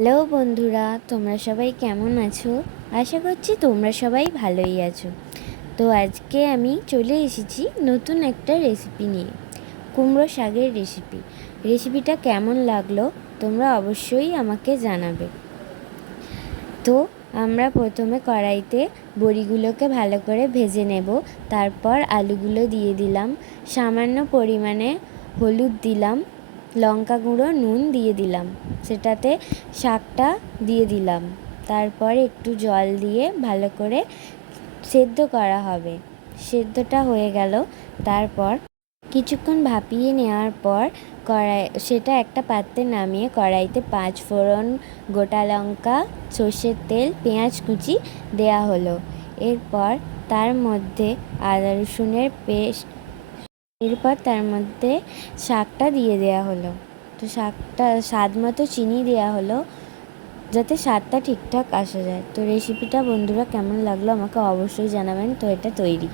Hello বন্ধুরা, তোমরা সবাই কেমন আছো? আশা করছি তোমরা সবাই ভালোই আছো। তো আজকে আমি চলে এসেছি নতুন একটা রেসিপি নিয়ে, কুমড়ো শাকের রেসিপিটা কেমন লাগলো তোমরা অবশ্যই আমাকে জানাবে। তো আমরা প্রথমে কড়াইতে বড়িগুলোকে ভালো করে ভেজে নেব। তারপর আলুগুলো দিয়ে দিলাম, সামান্য পরিমাণে হলুদ দিলাম, লঙ্কা গুঁড়ো, নুন দিয়ে দিলাম, সেটাতে শাকটা দিয়ে দিলাম। তারপর একটু জল দিয়ে ভালো করে সেদ্ধ করা হবে। সেদ্ধটা হয়ে গেল, তারপর কিছুক্ষণ ভাপিয়ে নেওয়ার পর সেটা একটা পাত্রে নামিয়ে কড়াইতে 5 ফোড়ন, গোটা লঙ্কা, সর্ষের তেল, পেঁয়াজ কুচি দেয়া হলো। এরপর তার মধ্যে আদা রসুনের পেস্ট, এরপর তার মধ্যে শাকটা দিয়ে দেওয়া হলো। তো শাকটা স্বাদ মতো চিনি দেওয়া হলো, যাতে স্বাদটা ঠিকঠাক আসা যায়। তো রেসিপিটা বন্ধুরা কেমন লাগলো আমাকে অবশ্যই জানাবেন। তো এটা তৈরি।